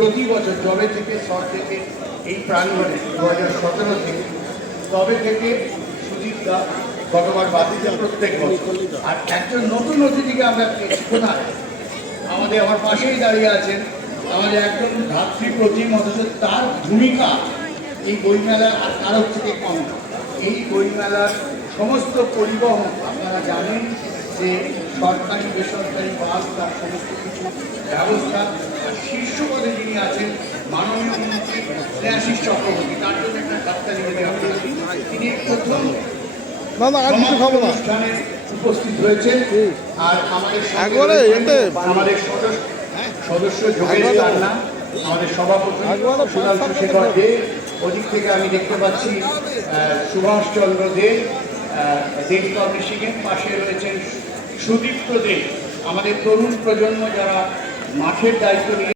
প্রতি বছর যবে থেকে শহর থেকে এই প্রাঙ্গণে 2017 থেকে তবে থেকে সুদীপ দা গতবার বাতিতে প্রত্যেক বছর। আর একজন নতুন অতিথিকে আমরা পেয়েছি কোথায়, আমার পাশেই দাঁড়িয়ে আছেন আমাদের একজন ধাত্রী প্রতিম, অথচ তার ভূমিকা এই বইমেলা আর কারোর থেকে কম না। এই বইমেলার সমস্ত পরিবহন আপনারা জানেন যে সরকারি বেসরকারি বাস তার সমস্ত কিছু ব্যবস্থা। আর শীর্ষ পদে যিনি আছেন মাননীয় মন্ত্রী স্নেহাশিস চক্রবর্তী, তার জন্য একটা ডাক্তারি তিনি প্রথম অনুষ্ঠানে উপস্থিত হয়েছে। আর আমাদের সদস্য যোগেশ কান্না, আমাদের সভাপতি সুধাংশু শেখর দে, ওদিক থেকে আমি দেখতে পাচ্ছি সুভাষচন্দ্র দে, দেবদা মিশিগেন, পাশে রয়েছেন সুদীপ্ত দে। আমাদের তরুণ প্রজন্ম যারা মাঠের দায়িত্ব নিয়ে